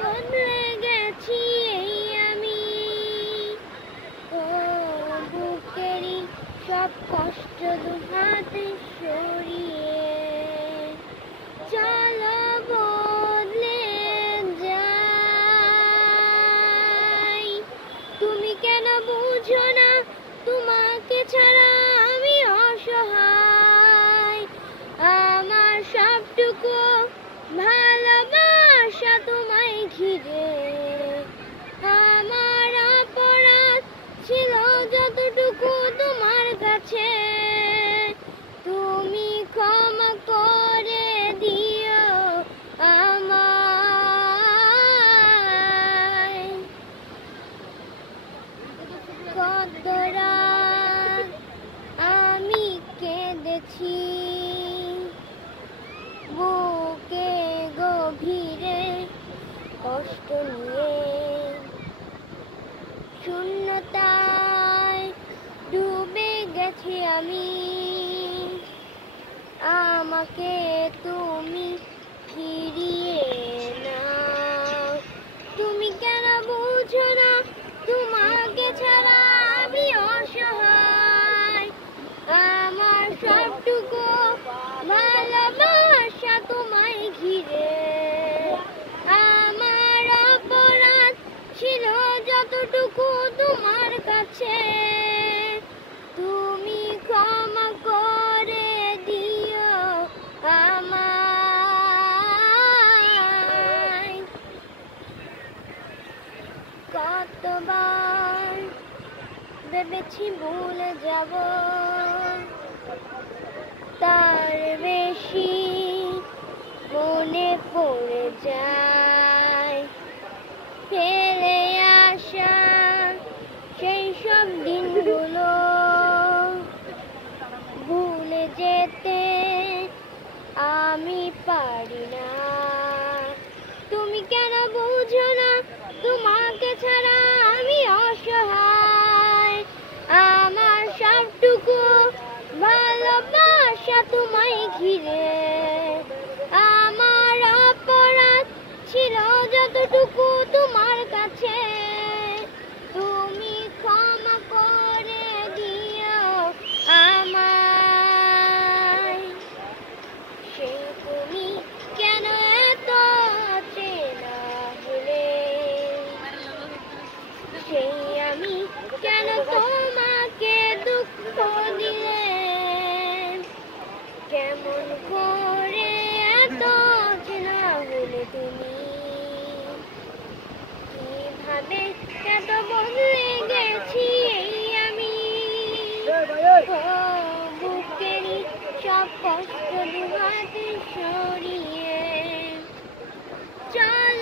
বদলে গেছি এই আমি, ও বুকেরই সব কষ্ট দুহাতে সরিয়ে চলো বদলে যাই। তুমি কেন বুঝো না তোমাকে ছাড়া আমি অসহায়, আমার সবটুকু ভালোবাসা তোমায় ঘিরে, আমার অপরাধ ছিল যতটুকু তোমার কাছে, তুমি ক্ষমা করে দিও আমায়। কত রাত আমি কেঁদেছি বুকে গভীরে কষ্ট নিয়ে, শূন্যতায় ডুবে গেছি আমি, আমাকে তুমি ফিরিয়ে নাও। তুমি কেন বুঝো না তোমাকে ছাড়া আমি অসহায়, আমার সবটুকু ভালোবাসা তোমায় ঘিরে, আমার অপরাধ ছিল যতটুকু তোমার কাছে, তুমি ক্ষমা করে দিও আমায়। কতবার ভেবেছি ভুলে যাব, তার বেশি মনে পড়ে যায় ফেলে আসা সেই সব দিনগুলো, ভুলে যেতে আমি পারি না। তুমি কেন বুঝো না তোমাকে ছাড়া আমি অসহায়, আমার সবটুকু ভালোবাসা তোমায় ঘিরে, আমার অপরাধ ছিল যতটুকু তোমার কাছে, তুমি ক্ষমা করে দিও আমায়। সে তুমি কেন এত চেনা হলে, সেই আমি কেন তোমাকে দুঃখ দিলে, কেমন করে এত চেনা হলে তুমি, কিভাবে এত বদলে গেছি এই আমি, বুকেরই সব কষ্ট দুহাতে সরিয়ে চল